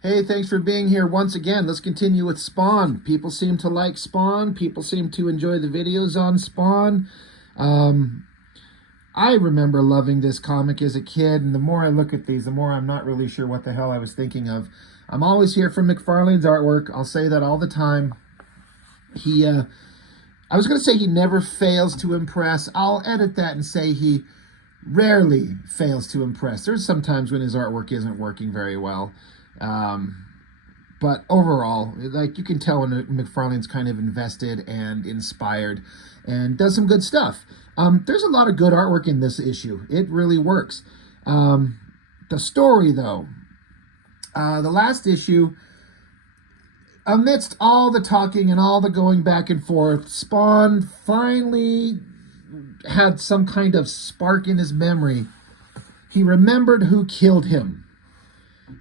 Hey, thanks for being here once again. Let's continue with Spawn. People seem to like Spawn. People seem to enjoy the videos on Spawn. Um, I remember loving this comic as a kid, and the more I look at these, the more I'm not really sure what the hell I was thinking of. I'm always here for McFarlane's artwork. I'll say that all the time. I was going to say he never fails to impress. I'll edit that and say he rarely fails to impress. There's some times when his artwork isn't working very well. But overall, like, you can tell when McFarlane's kind of invested and inspired and does some good stuff. There's a lot of good artwork in this issue. It really works. The story, though, the last issue, amidst all the talking and all the going back and forth, Spawn finally had some kind of spark in his memory. He remembered who killed him.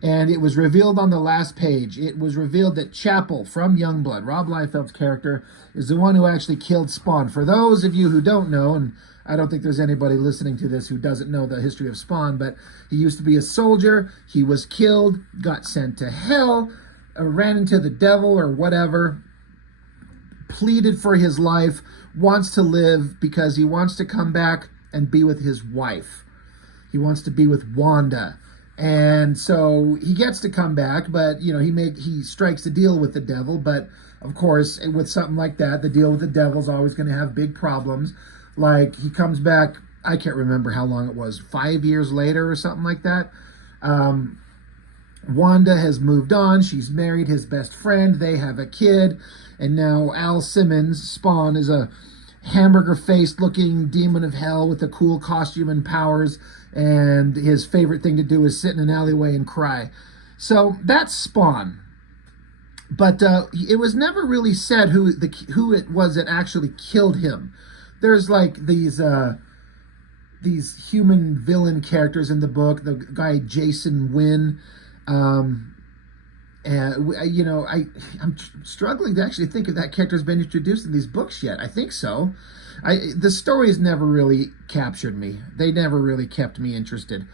And it was revealed on the last page. It was revealed that Chapel from Youngblood, Rob Liefeld's character, is the one who actually killed Spawn. For those of you who don't know, and I don't think there's anybody listening to this who doesn't know the history of Spawn, but he used to be a soldier. He was killed, got sent to hell, ran into the devil or whatever, pleaded for his life, wants to live because he wants to come back and be with his wife. He wants to be with Wanda. And so he gets to come back, but, you know, he strikes a deal with the devil. But, of course, with something like that, the deal with the devil is always going to have big problems. Like, he comes back, I can't remember how long it was, 5 years later or something like that. Wanda has moved on. She's married his best friend. They have a kid. And now Al Simmons, Spawn, is a hamburger-faced looking demon of hell with a cool costume and powers, and his favorite thing to do is sit in an alleyway and cry. So that's Spawn. But it was never really said who it was that actually killed him. There's like these human villain characters in the book. The guy Jason Wynn. And, you know, I'm struggling to actually think if that character's been introduced in these books yet. I think so. The stories never really captured me. They never really kept me interested.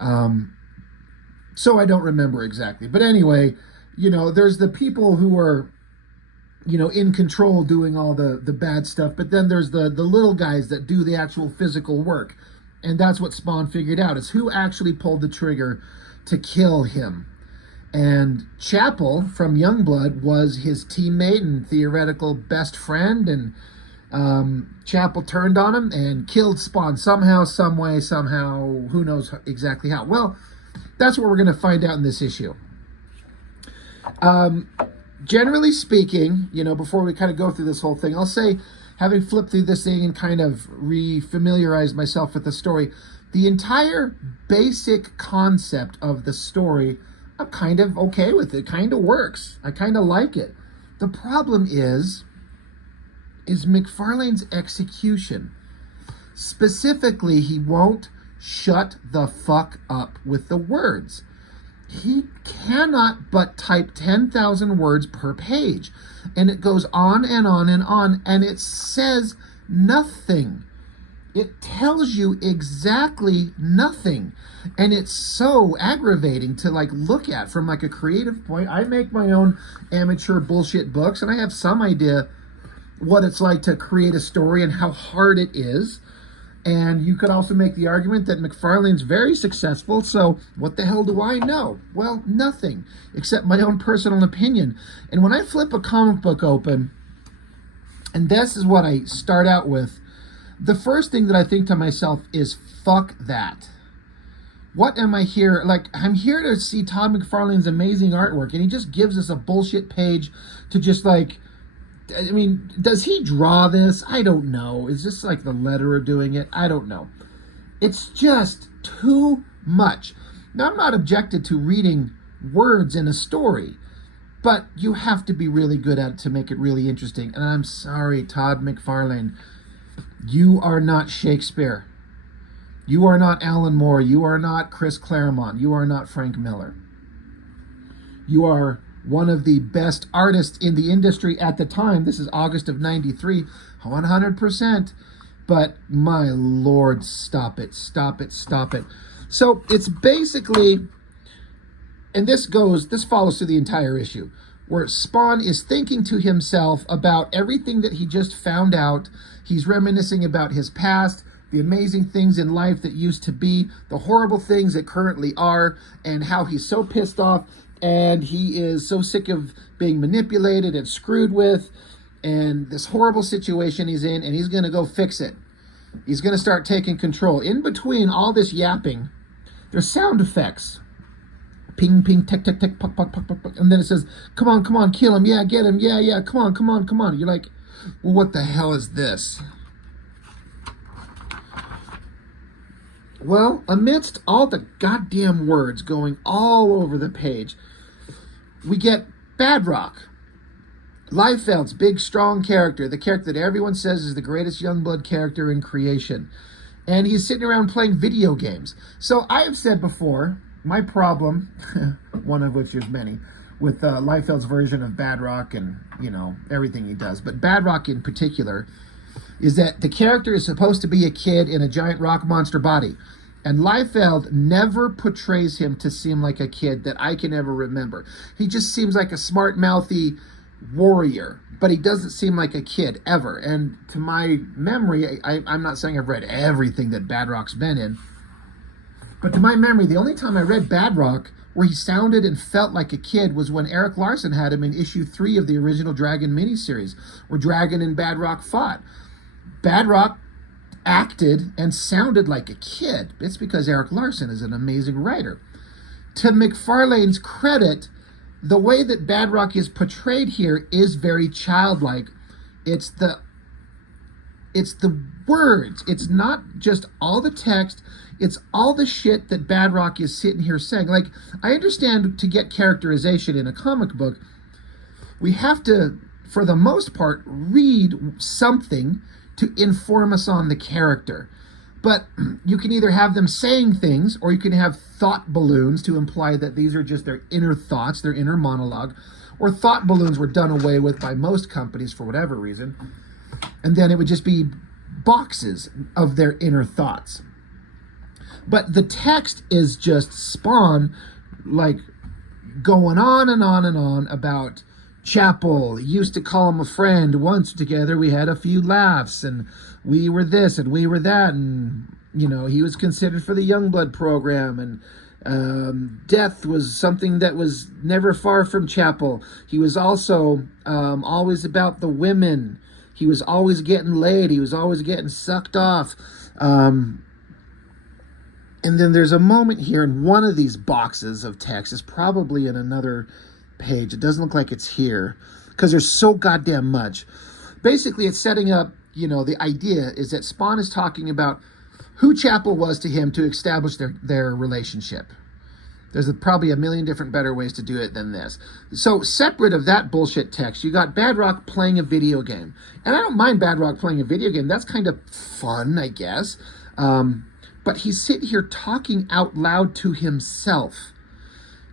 So I don't remember exactly. But anyway, you know, there's the people who are, you know, in control doing all the bad stuff. But then there's the little guys that do the actual physical work. And that's what Spawn figured out, is who actually pulled the trigger to kill him. And Chapel from Youngblood was his teammate and theoretical best friend, and Chapel turned on him and killed Spawn somehow, some way, somehow. Who knows exactly how? Well, that's what we're going to find out in this issue. Generally speaking, you know, before we kind of go through this whole thing, I'll say, having flipped through this thing and kind of re-familiarized myself with the story, the entire basic concept of the story, I'm kind of okay with it. Kind of works. I kind of like it. The problem is McFarlane's execution. Specifically, he won't shut the fuck up with the words. He cannot but type 10,000 words per page. And it goes on and on and on, and it says nothing. It tells you exactly nothing. And it's so aggravating to like look at from like a creative point. I make my own amateur bullshit books, and I have some idea what it's like to create a story and how hard it is. And you could also make the argument that McFarlane's very successful, so what the hell do I know? Well, nothing, except my own personal opinion. And when I flip a comic book open, and this is what I start out with, the first thing that I think to myself is, fuck that. What am I here? Like, I'm here to see Todd McFarlane's amazing artwork, and he just gives us a bullshit page to just like, I mean, does he draw this? I don't know. Is this like the letterer doing it? I don't know. It's just too much. Now, I'm not objected to reading words in a story, but you have to be really good at it to make it really interesting. And I'm sorry, Todd McFarlane. You are not Shakespeare. You are not Alan Moore. You are not Chris Claremont. You are not Frank Miller. You are one of the best artists in the industry at the time. This is August of '93, 100%. But my Lord, stop it, stop it, stop it. So it's basically And this follows through the entire issue, where Spawn is thinking to himself about everything that he just found out. He's reminiscing about his past, the amazing things in life that used to be, the horrible things that currently are, and how he's so pissed off and he is so sick of being manipulated and screwed with, and this horrible situation he's in, and he's going to go fix it. He's going to start taking control. In between all this yapping, there's sound effects. Ping, ping, tick, tick, tick, puck, puck, puck, puck, puck. And then it says, come on, kill him. Yeah, get him. Yeah, come on. You're like, well, what the hell is this? Well, amidst all the goddamn words going all over the page, we get Badrock. Liefeld's big, strong character, the character that everyone says is the greatest Youngblood character in creation. And he's sitting around playing video games. So I have said before, my problem, one of which there's many, with Liefeld's version of Badrock and, everything he does, but Badrock in particular, is that the character is supposed to be a kid in a giant rock monster body. And Liefeld never portrays him to seem like a kid that I can ever remember. He just seems like a smart, mouthy warrior, but he doesn't seem like a kid ever. And to my memory, I'm not saying I've read everything that Badrock's been in, but to my memory, the only time I read Badrock where he sounded and felt like a kid was when Eric Larson had him in issue 3 of the original Dragon miniseries, where Dragon and Badrock fought. Badrock acted and sounded like a kid. It's because Eric Larson is an amazing writer. To McFarlane's credit, the way that Badrock is portrayed here is very childlike. It's the words. It's not just all the text. It's all the shit that Badrock is sitting here saying. Like, I understand to get characterization in a comic book, we have to, for the most part, read something to inform us on the character. But you can either have them saying things, or you can have thought balloons to imply that these are just their inner thoughts, their inner monologue, or thought balloons were done away with by most companies for whatever reason. And then it would just be boxes of their inner thoughts. But the text is just Spawn, like, going on and on and on about Chapel. He used to call him a friend. Once together we had a few laughs, and we were this and we were that, and he was considered for the Youngblood program, and death was something that was never far from Chapel. He was also always about the women. He was always getting laid. He was always getting sucked off. And then there's a moment here in one of these boxes of text. It's probably in another page. It doesn't look like it's here because there's so goddamn much. Basically, it's setting up, the idea is that Spawn is talking about who Chapel was to him to establish their relationship. There's probably a million different better ways to do it than this. So separate of that bullshit text, you got Badrock playing a video game. And I don't mind Badrock playing a video game. That's kind of fun, I guess. But he's sitting here talking out loud to himself.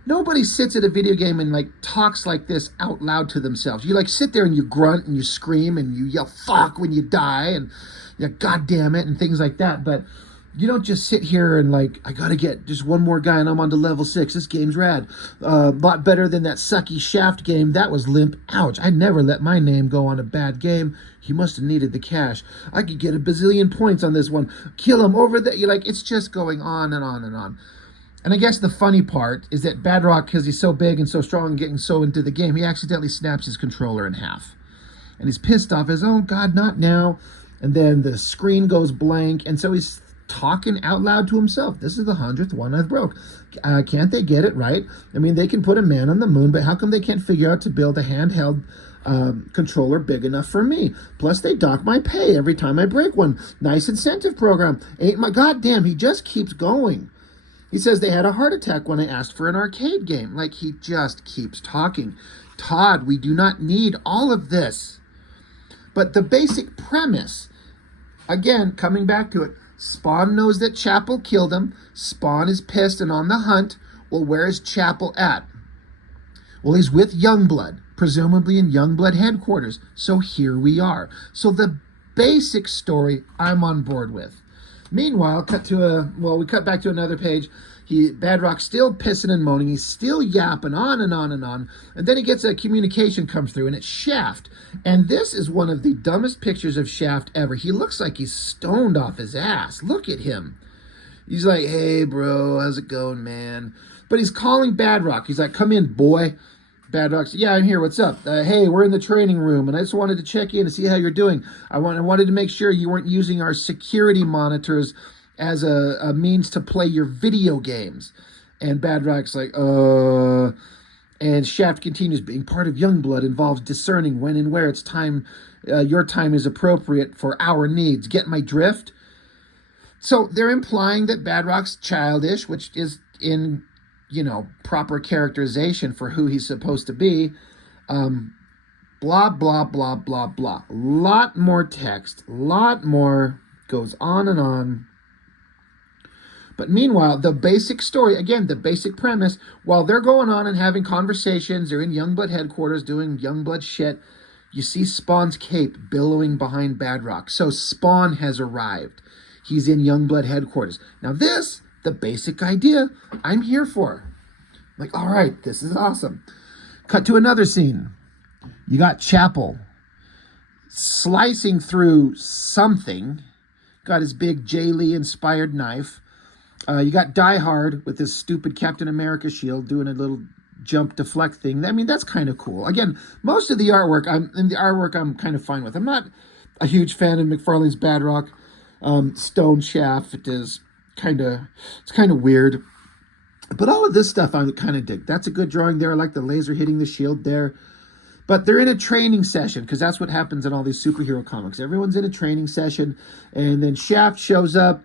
Nobody sits at a video game and talks like this out loud to themselves. You sit there and you grunt and you scream and you yell fuck when you die and God damn it and things like that. But you don't just sit here and I gotta get just one more guy and I'm on to level 6. This game's rad. A lot better than that sucky Shaft game. That was limp. Ouch. I never let my name go on a bad game. He must have needed the cash. I could get a bazillion points on this one. Kill him over there. It's just going on and on and on. And I guess the funny part is that Badrock, because he's so big and so strong and getting so into the game, he accidentally snaps his controller in half. And he's pissed off as, oh God, not now. And then the screen goes blank. And so he's talking out loud to himself. This is the 100th one I've broke. Can't they get it right? I mean, they can put a man on the moon, but how come they can't figure out to build a handheld controller big enough for me? Plus, they dock my pay every time I break one. Nice incentive program. Ain't my goddamn, he just keeps going. He says they had a heart attack when I asked for an arcade game. He just keeps talking. Todd, we do not need all of this. But the basic premise, again, coming back to it, Spawn knows that Chapel killed him. Spawn is pissed and on the hunt. Well, where is Chapel at? Well, he's with Youngblood, presumably in Youngblood headquarters. So here we are. So the basic story I'm on board with. Meanwhile, we cut back to another page. Badrock's still pissing and moaning. He's still yapping on and on and on. And then he gets a communication comes through, and it's Shaft. And this is one of the dumbest pictures of Shaft ever. He looks like he's stoned off his ass. Look at him. He's like, hey, bro, how's it going, man? But he's calling Badrock. He's like, come in, boy. Badrock's, yeah, I'm here. What's up? Hey, we're in the training room, and I just wanted to check in and see how you're doing. I wanted to make sure you weren't using our security monitors as a means to play your video games. And Badrock's like, And Shaft continues, being part of Youngblood involves discerning when and where it's time, your time is appropriate for our needs. Get my drift? So they're implying that Badrock's childish, which is in, proper characterization for who he's supposed to be. Blah, blah, blah, blah, blah. Lot more text, lot more, goes on and on. But meanwhile, the basic story, again, the basic premise, while they're going on and having conversations, they're in Youngblood headquarters doing Youngblood shit, you see Spawn's cape billowing behind Badrock. So Spawn has arrived. He's in Youngblood headquarters. Now this, the basic idea, I'm here for. Like, all right, this is awesome. Cut to another scene. You got Chapel slicing through something. Got his big Jay Lee inspired knife. You got Die Hard with this stupid Captain America shield doing a little jump deflect thing. I mean, that's kind of cool. Again, most of the artwork, I'm kind of fine with. I'm not a huge fan of McFarlane's Badrock. Stone Shaft is kind of weird. But all of this stuff I kind of dig. That's a good drawing there. I like the laser hitting the shield there. But they're in a training session, because that's what happens in all these superhero comics. Everyone's in a training session, and then Shaft shows up,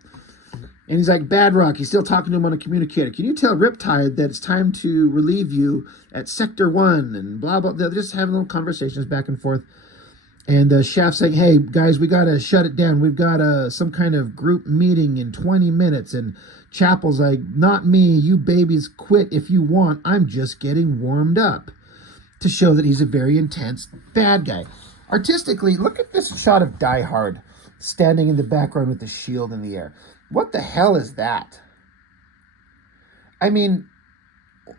and he's like, Badrock, he's still talking to him on a communicator. Can you tell Riptide that it's time to relieve you at Sector 1? And blah, blah. They're just having little conversations back and forth. And Shaft's saying, hey, guys, we got to shut it down. We've got some kind of group meeting in 20 minutes. And Chapel's like, not me. You babies quit if you want. I'm just getting warmed up. To show that he's a very intense bad guy. Artistically, look at this shot of Die Hard standing in the background with the shield in the air. What the hell is that? I mean,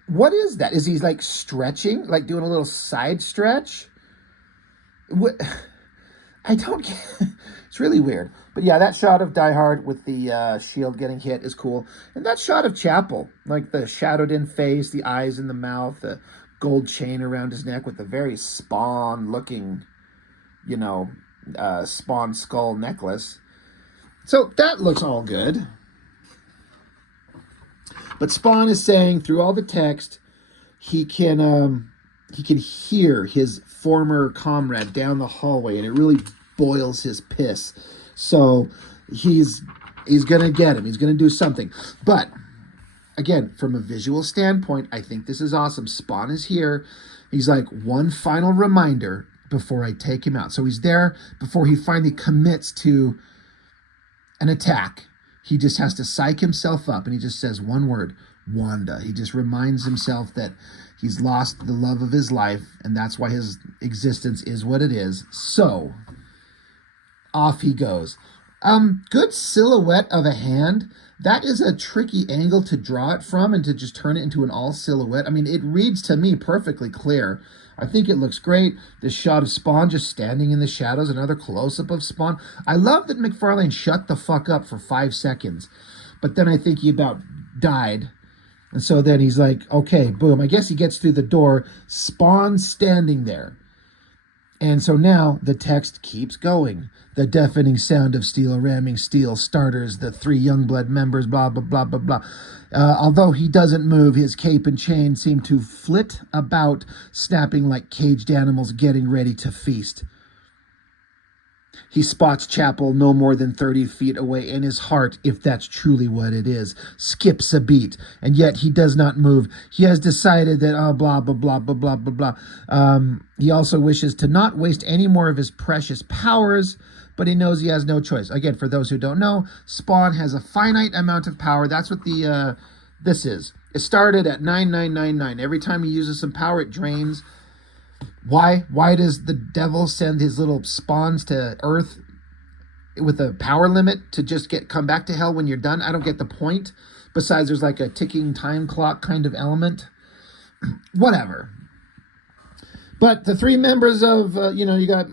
what is that? Is he like stretching? Like doing a little side stretch? What? I don't get. It's really weird. But yeah, that shot of Die Hard with the shield getting hit is cool. And that shot of Chapel, like the shadowed in face, the eyes in the mouth, the gold chain around his neck with the very Spawn looking, Spawn skull necklace. So that looks all good. But Spawn is saying through all the text, he can hear his former comrade down the hallway, and it really boils his piss. So he's gonna get him. He's gonna do something. But again, from a visual standpoint, I think this is awesome. Spawn is here. He's like, one final reminder before I take him out. So he's there before he finally commits to an attack. He just has to psych himself up, and he just says one word, Wanda. He just reminds himself that he's lost the love of his life, and that's why his existence is what it is. So off he goes. Good silhouette of a hand. That is a tricky angle to draw it from and to just turn it into an all silhouette. I mean, it reads to me perfectly clear. I think it looks great. This shot of Spawn just standing in the shadows, another close-up of Spawn. I love that McFarlane shut the fuck up for 5 seconds, but then I think he about died. And so then he's like, okay, boom. I guess he gets through the door. Spawn standing there. And so now the text keeps going. The deafening sound of steel ramming steel starters, the 3 Youngblood members, blah, blah, blah, blah, blah. Although he doesn't move, his cape and chain seem to flit about, snapping like caged animals getting ready to feast. He spots Chapel no more than 30 feet away, and his heart, if that's truly what it is, skips a beat, and yet he does not move. He has decided that, blah, blah, blah, blah, blah, blah, blah. He also wishes to not waste any more of his precious powers, but he knows he has no choice. Again, for those who don't know, Spawn has a finite amount of power. That's what this is. It started at 9999. Every time he uses some power, it drains. Why does the devil send his little spawns to Earth with a power limit to just come back to hell when you're done? I don't get the point. Besides, there's like a ticking time clock kind of element. Whatever. But the three members of, you got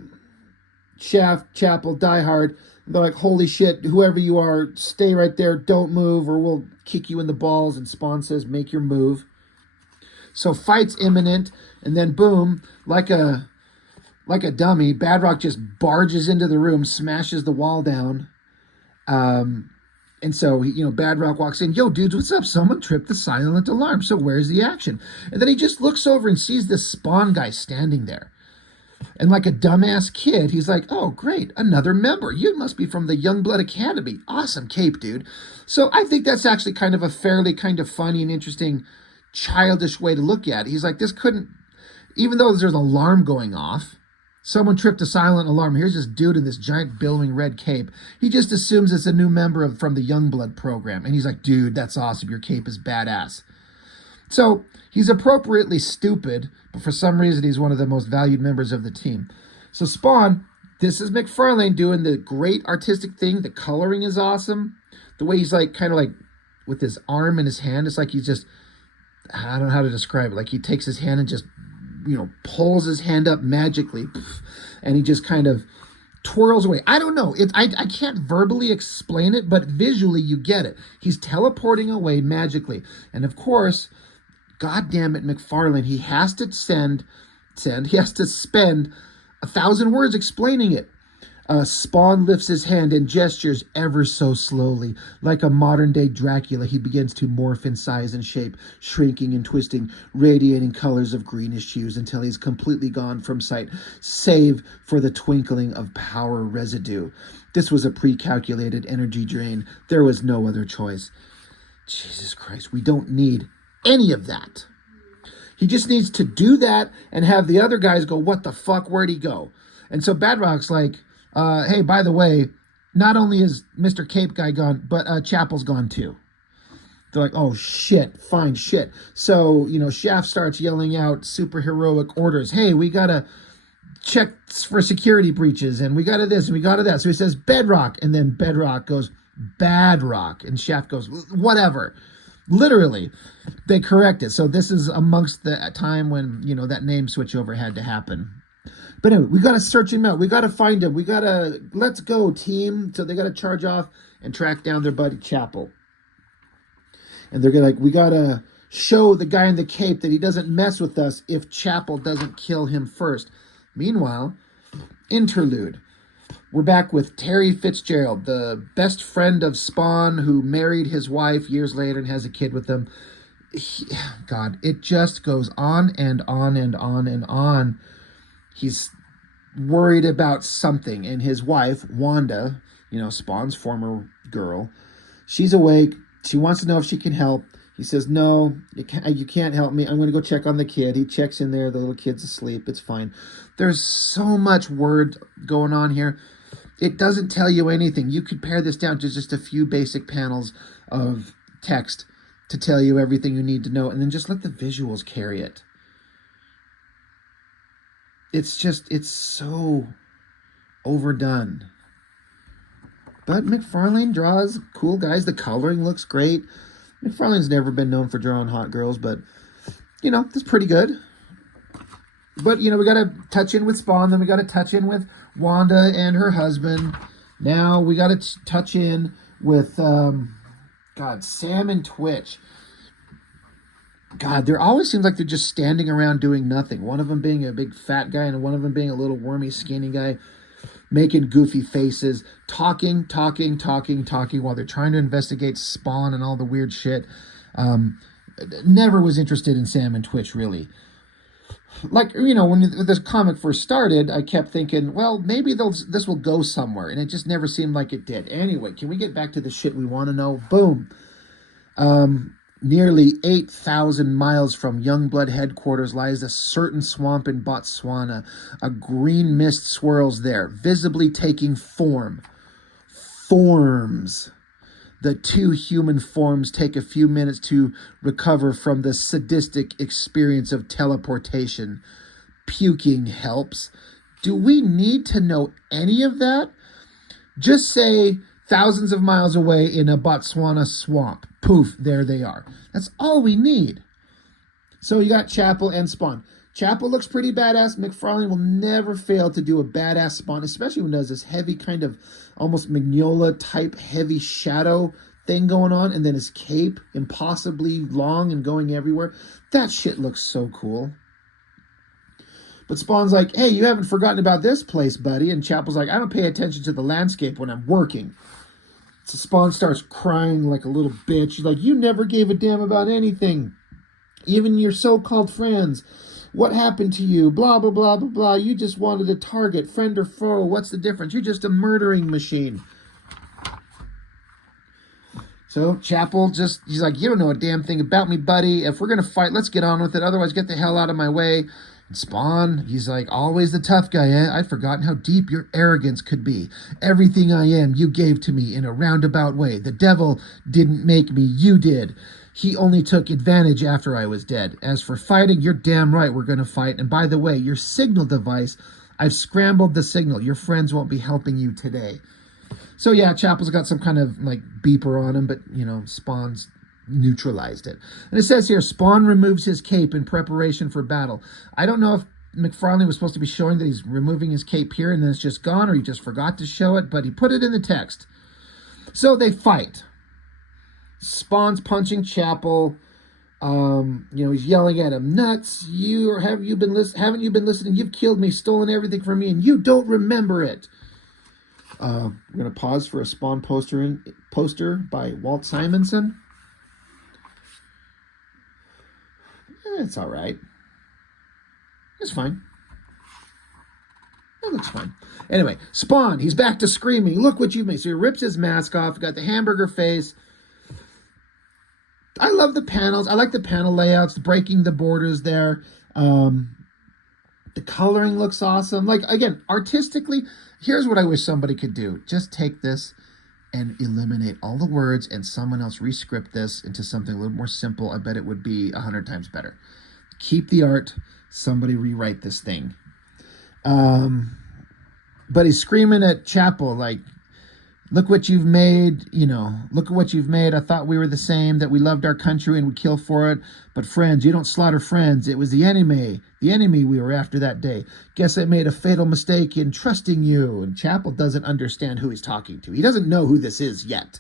Shaft, Chapel, Die Hard. They're like, holy shit, whoever you are, stay right there, don't move, or we'll kick you in the balls. And Spawn says, make your move. So fight's imminent, and then boom, like a dummy, Badrock just barges into the room, smashes the wall down. And so, Badrock walks in. Yo, dudes, what's up? Someone tripped the silent alarm. So where's the action? And then he just looks over and sees this Spawn guy standing there. And like a dumbass kid, he's like, oh, great, another member. You must be from the Youngblood Academy. Awesome cape, dude. So I think that's actually kind of a fairly kind of funny and interesting, childish way to look at it. He's like, this couldn't, even though there's an alarm going off, someone tripped a silent alarm. Here's this dude in this giant billowing red cape. He just assumes it's a new member from the Youngblood program. And he's like, dude, that's awesome. Your cape is badass. So he's appropriately stupid, but for some reason he's one of the most valued members of the team. So Spawn, this is McFarlane doing the great artistic thing. The coloring is awesome. The way he's like kind of like with his arm in his hand, it's like he's just, I don't know how to describe it. Like he takes his hand and just, pulls his hand up magically, and he just kind of twirls away. I don't know. I can't verbally explain it, but visually you get it. He's teleporting away magically. And of course, God damn it, McFarlane, he has to he has to spend 1,000 words explaining it. Spawn lifts his hand and gestures ever so slowly. Like a modern-day Dracula, he begins to morph in size and shape, shrinking and twisting, radiating colors of greenish hues until he's completely gone from sight, save for the twinkling of power residue. This was a pre-calculated energy drain. There was no other choice. Jesus Christ, we don't need any of that. He just needs to do that and have the other guys go, what the fuck, where'd he go? And so Badrock's like, hey, by the way, not only is Mr. Cape Guy gone, but Chapel's gone too. They're like, oh, shit, fine, shit. So, Shaft starts yelling out superheroic orders. Hey, we got to check for security breaches, and we got to this, and we got to that. So he says, Bedrock, and then Bedrock goes, Badrock, and Shaft goes, whatever. Literally, they correct it. So this is amongst the time when, that name switchover had to happen. But anyway, we got to search him out. We got to find him. Let's go, team. So they got to charge off and track down their buddy Chapel. And they're like, we got to show the guy in the cape that he doesn't mess with us if Chapel doesn't kill him first. Meanwhile, interlude. We're back with Terry Fitzgerald, the best friend of Spawn who married his wife years later and has a kid with them. God, it just goes on and on and on and on. He's worried about something, and his wife, Wanda, Spawn's former girl, she's awake. She wants to know if she can help. He says, no, you can't help me. I'm going to go check on the kid. He checks in there. The little kid's asleep. It's fine. There's so much word going on here. It doesn't tell you anything. You could pare this down to just a few basic panels of text to tell you everything you need to know, and then just let the visuals carry it. It's so overdone. But McFarlane draws cool guys. The coloring looks great. McFarlane's never been known for drawing hot girls, but, it's pretty good. But, we got to touch in with Spawn, then we got to touch in with Wanda and her husband. Now we got to touch in with, Sam and Twitch. God, there always seems like they're just standing around doing nothing. One of them being a big fat guy and one of them being a little wormy, skinny guy, making goofy faces, talking while they're trying to investigate Spawn and all the weird shit. Never was interested in Sam and Twitch, really. Like, when this comic first started, I kept thinking, well, maybe this will go somewhere, and it just never seemed like it did. Anyway, can we get back to the shit we want to know? Boom. Nearly 8,000 miles from Youngblood headquarters lies a certain swamp in Botswana. A green mist swirls there, visibly taking forms. The two human forms take a few minutes to recover from the sadistic experience of teleportation. Puking helps. Do we need to know any of that? Just say thousands of miles away in a Botswana swamp. Poof, there they are. That's all we need. So you got Chapel and Spawn. Chapel looks pretty badass. McFarlane will never fail to do a badass Spawn, especially when he does this heavy kind of almost Mignola type heavy shadow thing going on, and then his cape impossibly long and going everywhere. That shit looks so cool. But Spawn's like, hey, you haven't forgotten about this place, buddy. And Chapel's like, I don't pay attention to the landscape when I'm working. So Spawn starts crying like a little bitch. He's like, you never gave a damn about anything. Even your so-called friends. What happened to you? Blah, blah, blah, blah, blah. You just wanted a target. Friend or foe. What's the difference? You're just a murdering machine. So Chapel he's like, you don't know a damn thing about me, buddy. If we're going to fight, let's get on with it. Otherwise, get the hell out of my way. And Spawn, he's like, always the tough guy, eh? I'd forgotten how deep your arrogance could be. Everything I am, you gave to me in a roundabout way. The devil didn't make me, you did. He only took advantage after I was dead. As for fighting, you're damn right we're going to fight. And by the way, your signal device, I've scrambled the signal. Your friends won't be helping you today. So yeah, Chapel's got some kind of like beeper on him, but Spawn's neutralized it. And it says here, Spawn removes his cape in preparation for battle. I don't know if McFarlane was supposed to be showing that he's removing his cape here and then it's just gone, or he just forgot to show it, but he put it in the text. So they fight. Spawn's punching Chapel. He's yelling at him, nuts. Haven't you been listening? You've killed me, stolen everything from me, and you don't remember it. We're going to pause for a Spawn poster by Walt Simonson. It's all right. It's fine. That looks fine. Anyway, Spawn, he's back to screaming. Look what you've made. So he rips his mask off, got the hamburger face. I love the panels. I like the panel layouts, breaking the borders there. The coloring looks awesome. Like, again, artistically, here's what I wish somebody could do. Just take this and eliminate all the words and someone else rescript this into something a little more simple. I bet it would be 100 times better. Keep the art. Somebody rewrite this thing. But he's screaming at Chapel like, look what you've made, look at what you've made. I thought we were the same, that we loved our country and would kill for it. But friends, you don't slaughter friends. It was the enemy we were after that day. Guess I made a fatal mistake in trusting you. And Chapel doesn't understand who he's talking to. He doesn't know who this is yet.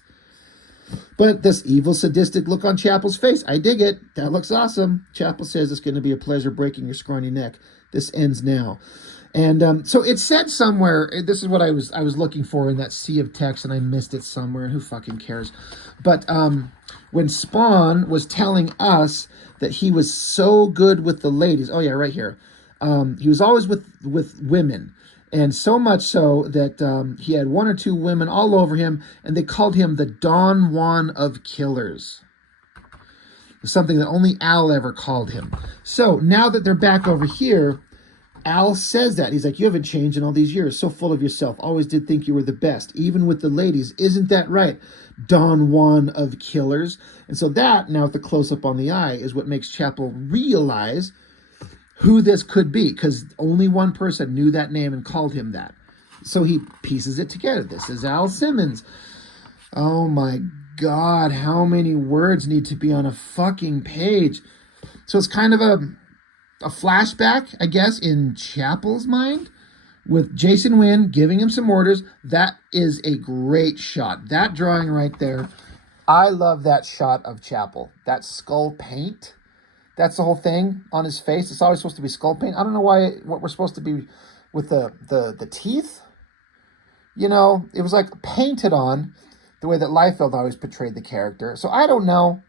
But this evil, sadistic look on Chapel's face, I dig it. That looks awesome. Chapel says it's going to be a pleasure breaking your scrawny neck. This ends now. And so it said somewhere, this is what I was looking for in that sea of text, and I missed it somewhere, and who fucking cares? But when Spawn was telling us that he was so good with the ladies, oh yeah, right here, he was always with women, and so much so that he had one or two women all over him, and they called him the Don Juan of killers. Something that only Al ever called him. So now that they're back over here, Al says that. He's like, you haven't changed in all these years. So full of yourself. Always did think you were the best. Even with the ladies. Isn't that right? Don Juan of killers. And so that, now with the close-up on the eye, is what makes Chapel realize who this could be. Because only one person knew that name and called him that. So he pieces it together. This is Al Simmons. Oh my God. How many words need to be on a fucking page? So it's kind of a flashback, I guess, in Chapel's mind with Jason Wynn giving him some orders. That is a great shot. That drawing right there. I love that shot of Chapel. That skull paint. That's the whole thing on his face. It's always supposed to be skull paint. I don't know what we're supposed to be with the teeth. It was like painted on the way that Liefeld always portrayed the character. So I don't know.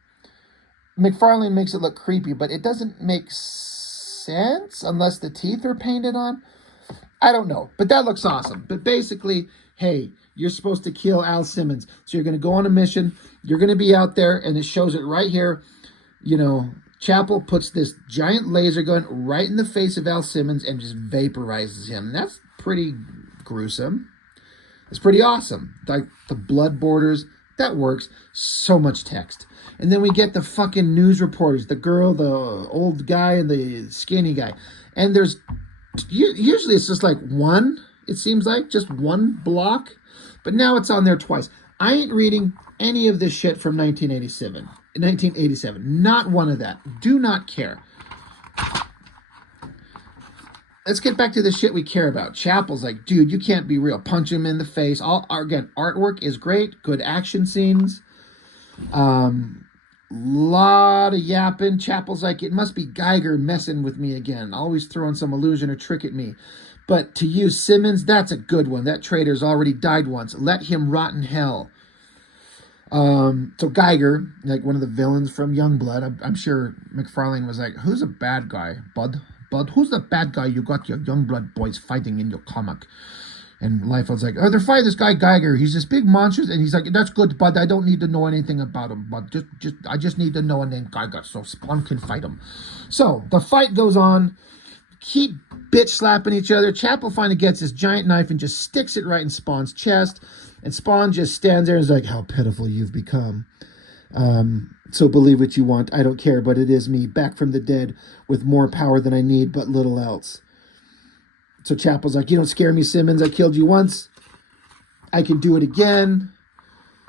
McFarlane makes it look creepy, but it doesn't make sense unless the teeth are painted on. I don't know, but that looks awesome. But basically, hey, you're supposed to kill Al Simmons, so you're going to go on a mission. You're going to be out there, and it shows it right here. Chapel puts this giant laser gun right in the face of Al Simmons and just vaporizes him. That's pretty gruesome. It's pretty awesome. Like the blood borders, that works. So much text. And then we get the fucking news reporters, the girl, the old guy, and the skinny guy. And there's, usually it's just like one, it seems like, just one block. But now it's on there twice. I ain't reading any of this shit from 1987. 1987. Not one of that. Do not care. Let's get back to the shit we care about. Chapel's like, dude, you can't be real. Punch him in the face. Again, artwork is great. Good action scenes. Lot of yapping. Chapel's like, it must be Geiger messing with me again. Always throwing some illusion or trick at me. But to use Simmons, that's a good one. That traitor's already died once. Let him rot in hell. So Geiger, like one of the villains from Youngblood, I'm sure McFarlane was like, who's a bad guy, Bud? Bud, who's the bad guy you got your Youngblood boys fighting in your comic? And Liefeld's like, oh, they're fighting this guy Geiger. He's this big monster, and he's like, that's good, Bud. I don't need to know anything about him, Bud. I just need to know a name Geiger, so Spawn can fight him. So the fight goes on. Keep bitch slapping each other. Chapel finally gets his giant knife and just sticks it right in Spawn's chest. And Spawn just stands there and is like, how pitiful you've become. So believe what you want. I don't care, but it is me, back from the dead with more power than I need, but little else. So Chapel's like, you don't scare me, Simmons. I killed you once. I can do it again.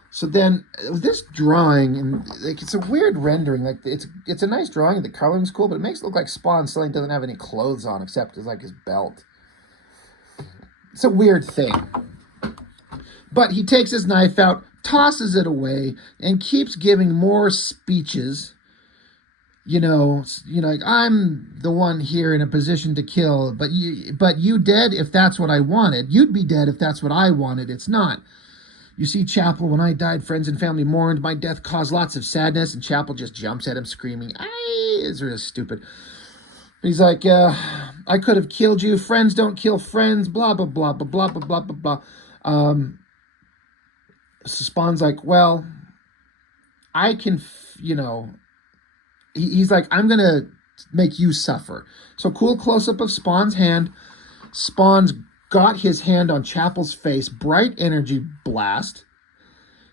So then this drawing, and like it's a weird rendering. Like it's a nice drawing. The coloring's cool, but it makes it look like Spawn suddenly doesn't have any clothes on except like his belt. It's a weird thing. But he takes his knife out, tosses it away, and keeps giving more speeches. You know, like, I'm the one here in a position to kill, but you dead if that's what I wanted. You'd be dead if that's what I wanted. It's not. You see, Chapel, when I died, friends and family mourned. My death caused lots of sadness, and Chapel just jumps at him screaming, "Aye!" It's really stupid. He's like, I could have killed you. Friends don't kill friends, blah, blah, blah, blah, blah, blah, blah, blah, blah. So Spawn's like, well, I can, he's like, I'm going to make you suffer. So cool close-up of Spawn's hand. Spawn's got his hand on Chapel's face. Bright energy blast.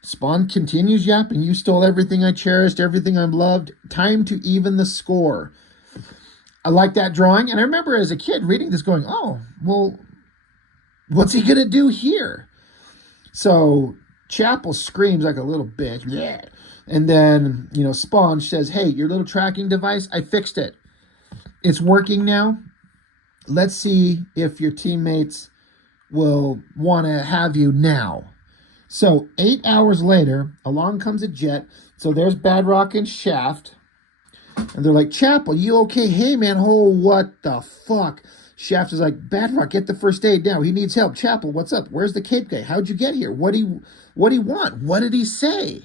Spawn continues yapping. You stole everything I cherished, everything I loved. Time to even the score. I like that drawing. And I remember as a kid reading this going, oh, well, what's he going to do here? So Chapel screams like a little bitch. Yeah. And then, Spawn says, hey, your little tracking device, I fixed it. It's working now. Let's see if your teammates will want to have you now. So 8 hours later, along comes a jet. So there's Badrock and Shaft. And they're like, Chapel, you okay? Hey, man, what the fuck? Shaft is like, Badrock, get the first aid now. He needs help. Chapel, what's up? Where's the Cape guy? How'd you get here? What do you want? What did he say?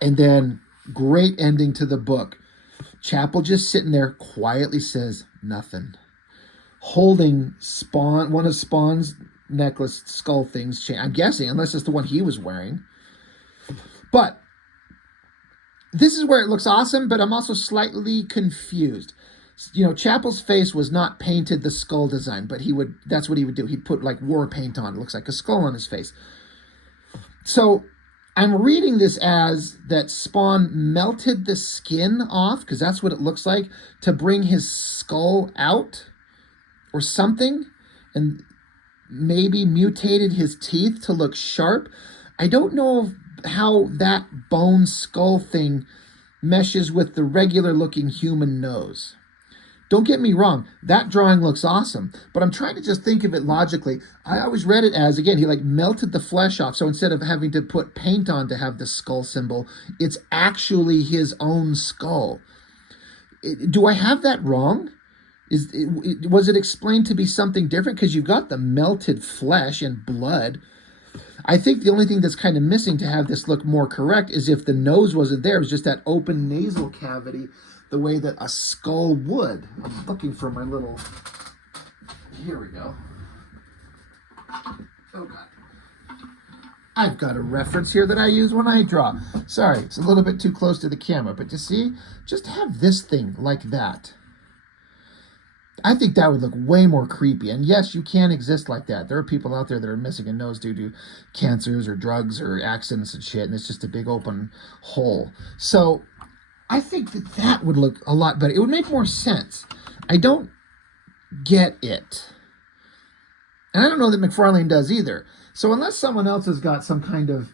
And then, great ending to the book. Chapel just sitting there quietly says nothing. Holding Spawn, one of Spawn's necklace skull things. I'm guessing, unless it's the one he was wearing. But this is where it looks awesome, but I'm also slightly confused. Chapel's face was not painted the skull design, but that's what he would do. He'd put like war paint on. It looks like a skull on his face. So I'm reading this as that Spawn melted the skin off, because that's what it looks like, to bring his skull out or something, and maybe mutated his teeth to look sharp. I don't know how that bone skull thing meshes with the regular looking human nose. Don't get me wrong, that drawing looks awesome, but I'm trying to just think of it logically. I always read it as, again, he like melted the flesh off, so instead of having to put paint on to have the skull symbol, it's actually his own skull. Do I have that wrong? Was it explained to be something different? Because you've got the melted flesh and blood. I think the only thing that's kind of missing to have this look more correct is if the nose wasn't there. It was just that open nasal cavity, the way that a skull would. I'm looking for my little... Here we go. Oh, God. I've got a reference here that I use when I draw. Sorry, it's a little bit too close to the camera, but you see, just have this thing like that. I think that would look way more creepy. And yes, you can exist like that. There are people out there that are missing a nose due to cancers or drugs or accidents and shit, and it's just a big open hole. So I think that would look a lot better. It would make more sense. I don't get it. And I don't know that McFarlane does either. So unless someone else has got some kind of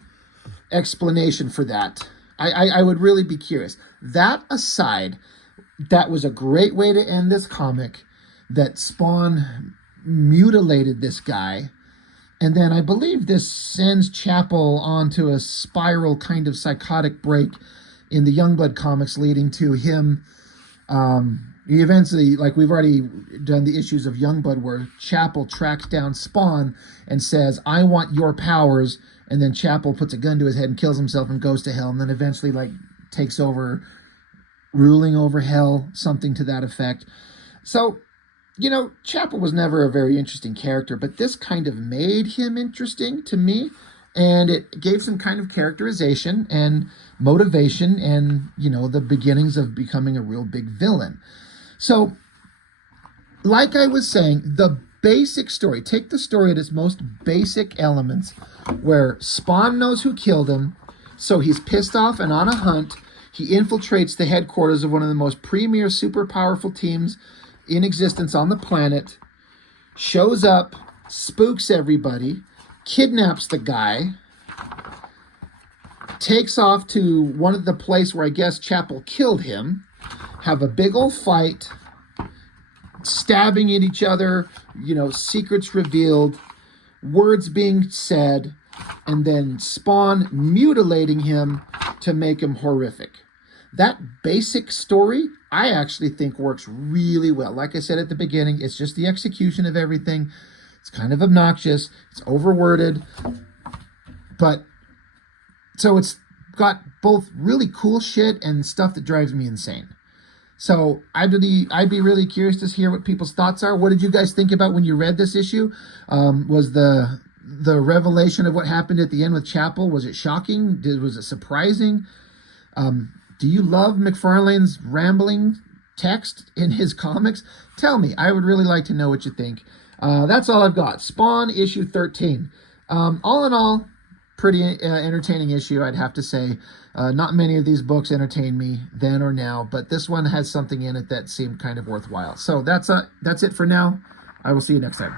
explanation for that, I would really be curious. That aside, that was a great way to end this comic, that Spawn mutilated this guy. And then I believe this sends Chapel onto a spiral kind of psychotic break in the Youngblood comics, leading to him he eventually, like we've already done the issues of Youngblood, where Chapel tracks down Spawn and says, I want your powers. And then Chapel puts a gun to his head and kills himself and goes to hell. And then eventually, like, takes over, ruling over hell, something to that effect. So, you know, Chapel was never a very interesting character, but this kind of made him interesting to me. And it gave some kind of characterization and motivation and, you know, the beginnings of becoming a real big villain. So, like I was saying, the basic story, take the story at its most basic elements, where Spawn knows who killed him, so he's pissed off and on a hunt. He infiltrates the headquarters of one of the most premier, super powerful teams in existence on the planet, shows up, spooks everybody, kidnaps the guy, takes off to one of the place where I guess Chapel killed him, have a big old fight, stabbing at each other, you know, secrets revealed, words being said, and then Spawn mutilating him to make him horrific. That basic story, I actually think works really well. Like I said at the beginning, it's just the execution of everything. It's kind of obnoxious. It's overworded. But, so it's got both really cool shit and stuff that drives me insane. So I'd be really curious to hear what people's thoughts are. What did you guys think about when you read this issue? Was the revelation of what happened at the end with Chapel, was it shocking? Was it surprising? Do you love McFarlane's rambling text in his comics? Tell me. I would really like to know what you think. That's all I've got. Spawn issue 13. All in all, pretty entertaining issue, I'd have to say. Not many of these books entertain me then or now, but this one has something in it that seemed kind of worthwhile. So that's it for now. I will see you next time.